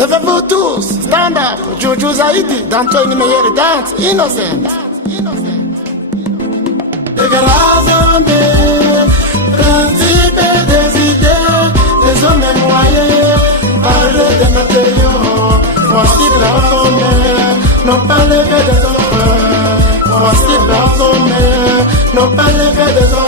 Levez-vous tous, stand up, Jojo Zaidi, dans une meilleure danse, innocent. Dégrade principe des idées, des hommes moyens, parle des matériaux, voici blasonner, non pas les faits des hommes, voici blasonner, non pas les faits des hommes.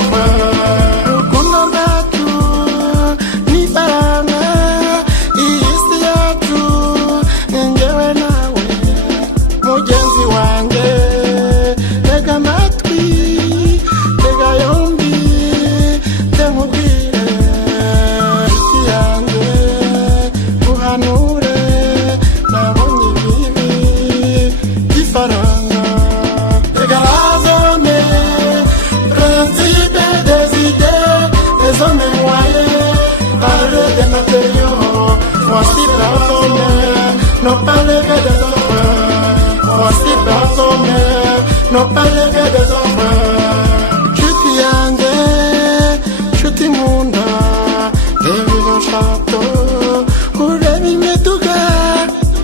Non pas les faits des hommes, voici blasonner, non pas les faits des hommes. Chuti yange, chuti munda, evi no shato, urevi metuga,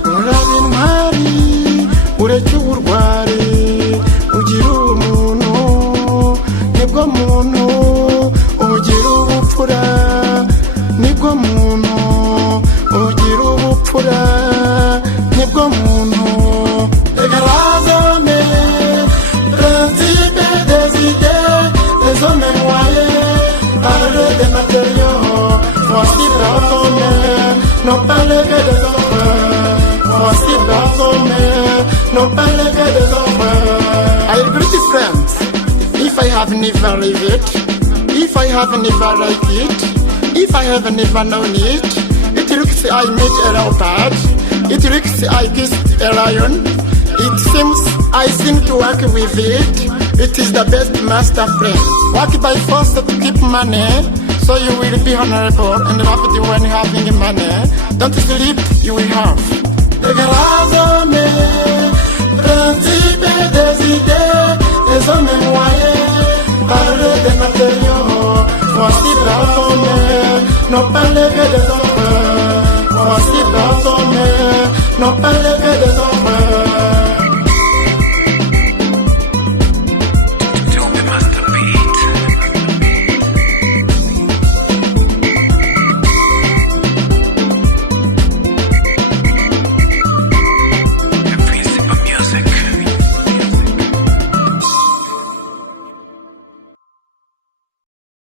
uravi mari, ureki urwari, ugira umuntu, nibwo muntu, ugira ubupfura, nibwo muntu, ugira ubupfura. Non pas les faits des hommes, voici blasonner, non pas les faits des hommes. I agree to friends, if I have never lived it, if I have never liked it, if I have never known it, it looks I met a leopard, it looks I kissed a lion, it seems I seem to work with it, it is the best master friend. Work by force to keep money, so you will be honorable and happy when having money. Don't sleep, you will have. Dégrade principe des idées, des hommes moyens, parle des matériaux, voici blasonner, non pas les faits des hommes, voici blasonner, non pas les faits des hommes.